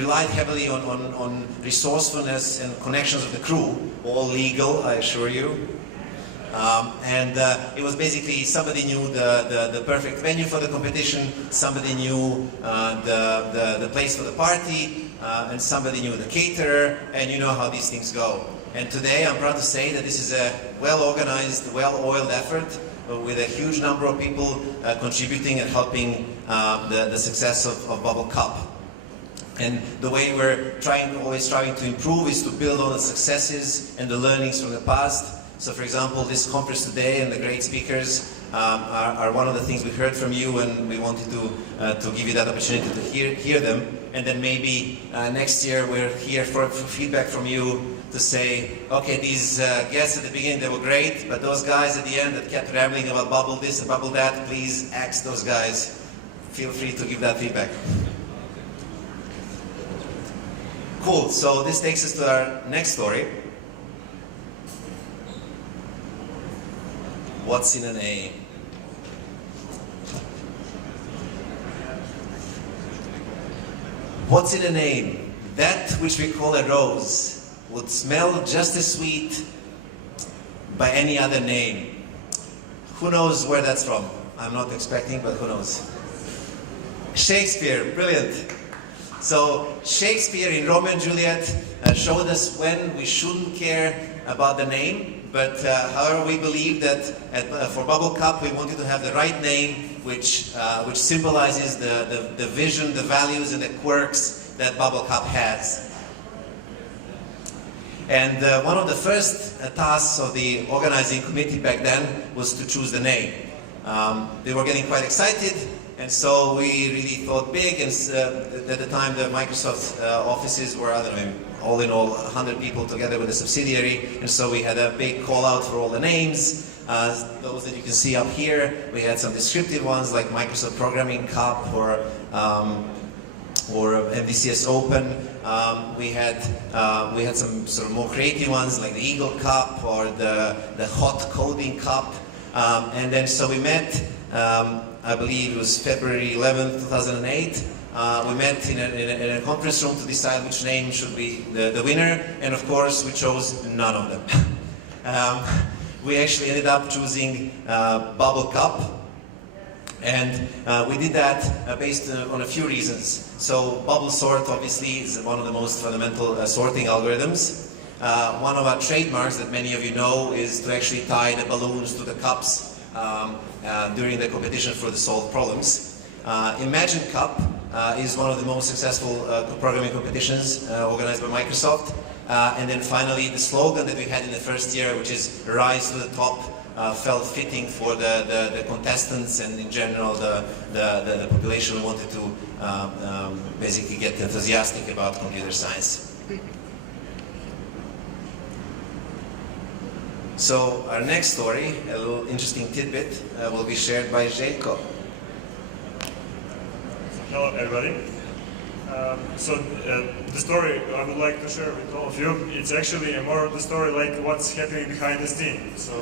relied heavily on resourcefulness and connections of the crew, all legal, I assure you. It was basically somebody knew the perfect venue for the competition, somebody knew the place for the party, and somebody knew the caterer, and you know how these things go. And today I'm proud to say that this is a well-organized, well-oiled effort with a huge number of people contributing and helping the success of Bubble Cup. And the way we're always trying to improve is to build on the successes and the learnings from the past. So for example, this conference today and the great speakers are one of the things we heard from you, and we wanted to give you that opportunity to hear them. And then maybe next year we're here for feedback from you to say, okay, these guests at the beginning, they were great, but those guys at the end that kept rambling about bubble this and bubble that, please ask those guys. Feel free to give that feedback. Cool, so this takes us to our next story. What's in a name? What's in a name? That which we call a rose would smell just as sweet by any other name. Who knows where that's from? I'm not expecting, but who knows? Shakespeare, brilliant. So Shakespeare in Romeo and Juliet showed us when we shouldn't care about the name, but however we believe that for Bubble Cup we wanted to have the right name which symbolizes the vision, the values and the quirks that Bubble Cup has. And one of the first tasks of the organizing committee back then was to choose the name. They were getting quite excited, and so we really thought big, and at the time the Microsoft offices were, I don't know, all in all 100 people together with a subsidiary, and so we had a big call out for all the names. Those that you can see up here, we had some descriptive ones like Microsoft Programming Cup or MVCS Open. We had some sort of more creative ones like the Eagle Cup or the Hot Coding Cup. And then so we met, I believe it was February 11th, 2008. We met in a conference room to decide which name should be the winner, and of course we chose none of them. We actually ended up choosing Bubble Cup, and we did that based on a few reasons. So bubble sort obviously is one of the most fundamental sorting algorithms. One of our trademarks that many of you know is to actually tie the balloons to the cups during the competition for the solved problems. Imagine Cup is one of the most successful programming competitions organized by Microsoft. And then finally the slogan that we had in the first year, which is Rise to the Top, felt fitting for the contestants and in general the population who wanted to basically get enthusiastic about computer science. So our next story, a little interesting tidbit, will be shared by Željko. Hello everybody. The story I would like to share with all of you, it's actually more of the story like what's happening behind the scene. So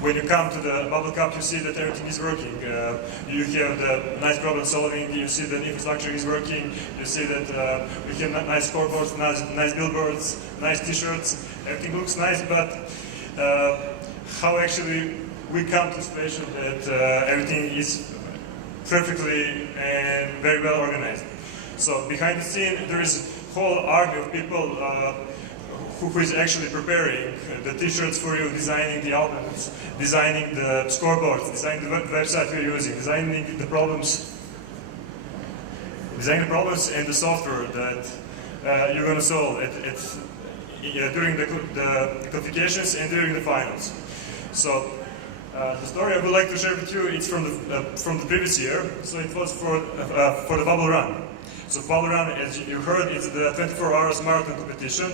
when you come to the Bubble Cup, you see that everything is working. You have the nice problem solving, you see that infrastructure is working, you see that we have nice scoreboards, nice billboards, nice t-shirts, everything looks nice, but how actually we come to a situation that everything is perfectly and very well organized. So behind the scene there is a whole army of people who is actually preparing the t-shirts for you, designing the albums, designing the scoreboards, designing the website we're using, designing the problems and the software that you're going to solve during the qualifications and during the finals. So the story I would like to share with you, it's from the previous year. So it was for the Bubble Run. So Bubble Run, as you heard, is the 24 hours marathon competition.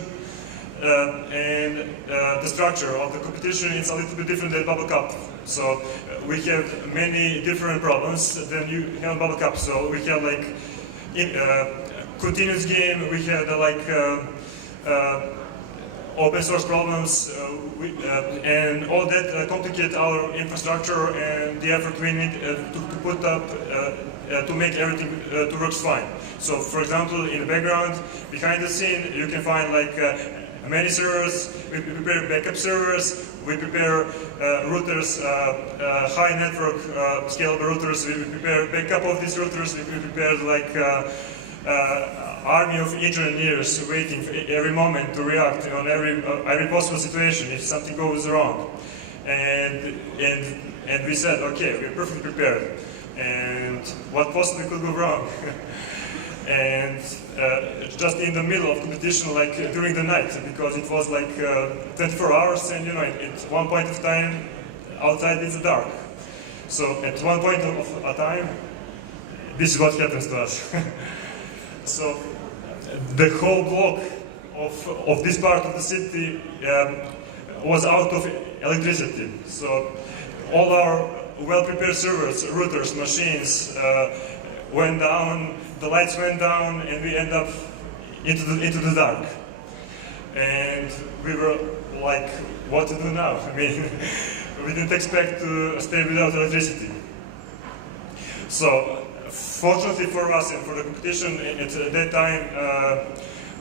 And the structure of the competition is a little bit different than Bubble Cup. So we have many different problems than you have in Bubble Cup. So we have like continuous game, we have open source problems, and all that complicate our infrastructure and the effort we need to put up to make everything to work fine. So, for example, in the background, behind the scene, you can find like many servers. We prepare backup servers. We prepare routers, high network scalable routers. We prepare backup of these routers. We prepare like army of engineers waiting for every moment to react on every possible situation if something goes wrong. And we said, okay, we're perfectly prepared. And what possibly could go wrong? And just in the middle of competition, like during the night, because it was like 24 hours, and at one point of time, outside it's dark. So at one point of a time, this is what happens to us. So the whole block of this part of the city was out of electricity. So all our well-prepared servers, routers, machines went down, the lights went down, and we end up into the dark. And we were like, what to do now? I mean, we didn't expect to stay without electricity. So, fortunately for us and for the competition, at that time,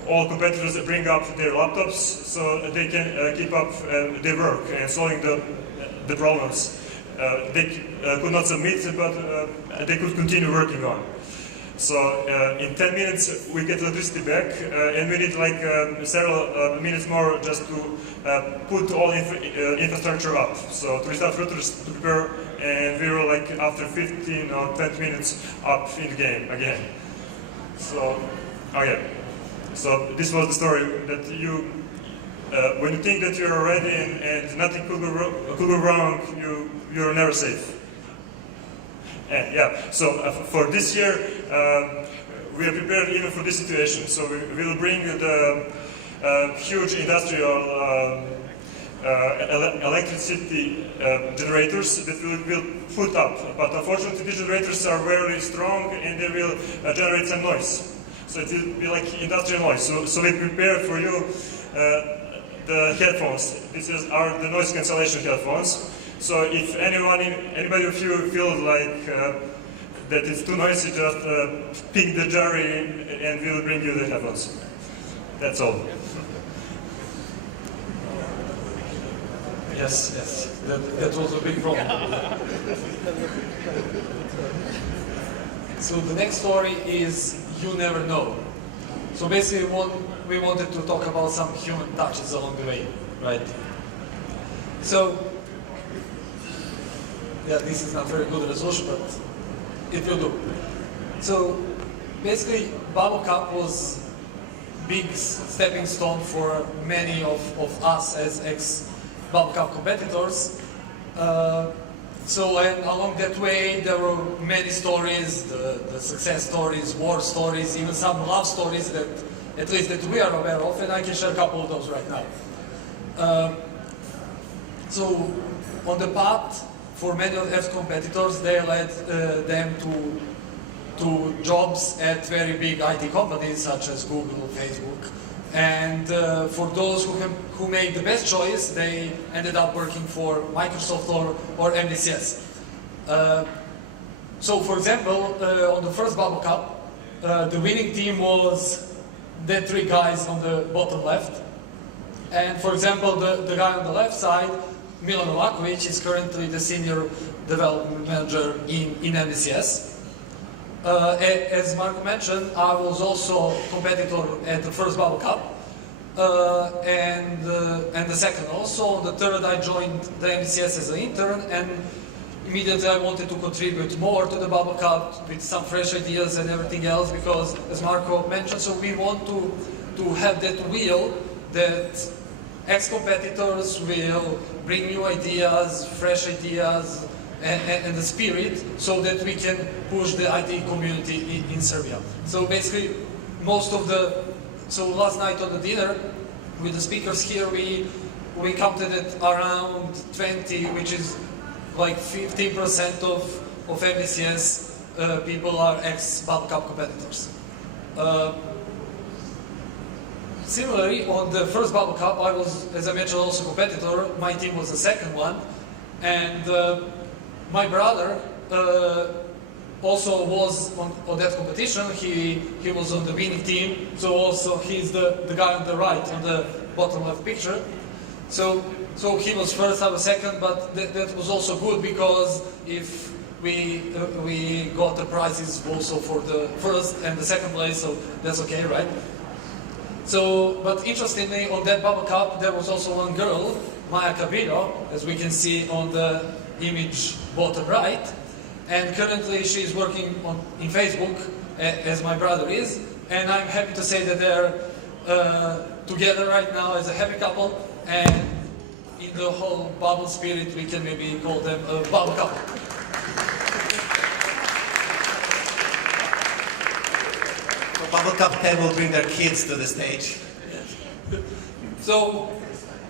all competitors bring up their laptops so they can keep up their work and solving the problems. They could not submit, but they could continue working on. So in 10 minutes we get electricity back, and we need like several minutes more just to put all infrastructure up. So to restart routers to prepare, and we were like after 15 or 20 minutes up in the game again. So, okay. So this was the story that you, when you think that you're ready and nothing could go wrong, you're never safe. And yeah, so for this year, we are prepared even for this situation. So we will bring the huge industrial electricity generators that we will put up. But unfortunately, these generators are very strong and they will generate some noise. So it will be like industrial noise. So we prepare for you the headphones. These are the noise cancellation headphones. So if anybody of you feels like that it's too noisy, just pick the jury and we'll bring you the headphones. That's all. Yes, that was a big problem. So the next story is You Never Know. So basically we wanted to talk about some human touches along the way, right? So, yeah, this is not very good resolution, but it will do. So basically BubbleCup was big stepping stone for many of us as ex-BubbleCup competitors. And along that way there were many stories, the success stories, war stories, even some love stories that at least that we are aware of, and I can share a couple of those right now. So on the path, for many of F's competitors, they led them to jobs at very big IT companies such as Google, Facebook. And for those who made the best choice, they ended up working for Microsoft or MDCS. So for example, on the first BubbleCup, the winning team was the three guys on the bottom left. And for example, the guy on the left side, Milan Novakovic, is currently the senior development manager in MDCS. As Marko mentioned, I was also a competitor at the first BubbleCup, and the second also. The third, I joined the MDCS as an intern, and immediately I wanted to contribute more to the BubbleCup with some fresh ideas and everything else, because, as Marko mentioned, so we want to have that wheel that ex-competitors will bring new ideas, fresh ideas, and the spirit, so that we can push the IT community in Serbia. So basically, so last night on the dinner with the speakers here, we counted it around 20, which is like 15% of MDCS people are ex-BubbleCup competitors. Similarly, on the first BubbleCup, I was, as I mentioned, also a competitor. My team was the second one, and my brother also was on that competition. He was on the winning team, so also he's the guy on the right, on the bottom left picture. So he was first, I was second, but that was also good because if we got the prizes also for the first and the second place, so that's okay, right? So, but interestingly, on that Bubble Cup, there was also one girl, Maya Cabrillo, as we can see on the image bottom right, and currently she's working in Facebook, as my brother is, and I'm happy to say that they're together right now as a happy couple, and in the whole bubble spirit, we can maybe call them a bubble couple. BubbleCup8 will bring their kids to the stage. So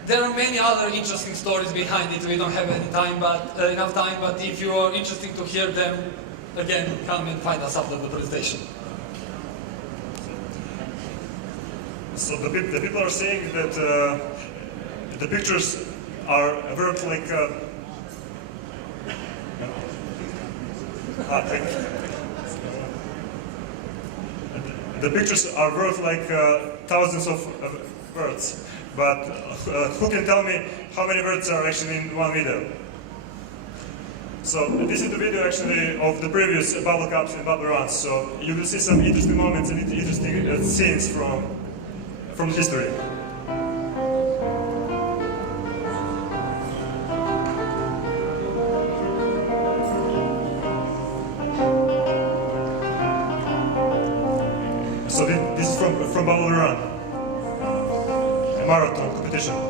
there are many other interesting stories behind it. We don't have enough time, but if you are interested to hear them, again, come and find us after the presentation. So the people are saying that the pictures are worth like the pictures are worth like thousands of words, but who can tell me how many words are actually in one video? So this is the video actually of the previous bubble cups and bubble runs. So you will see some interesting moments and interesting scenes from history. So this is from bubble run, a marathon competition.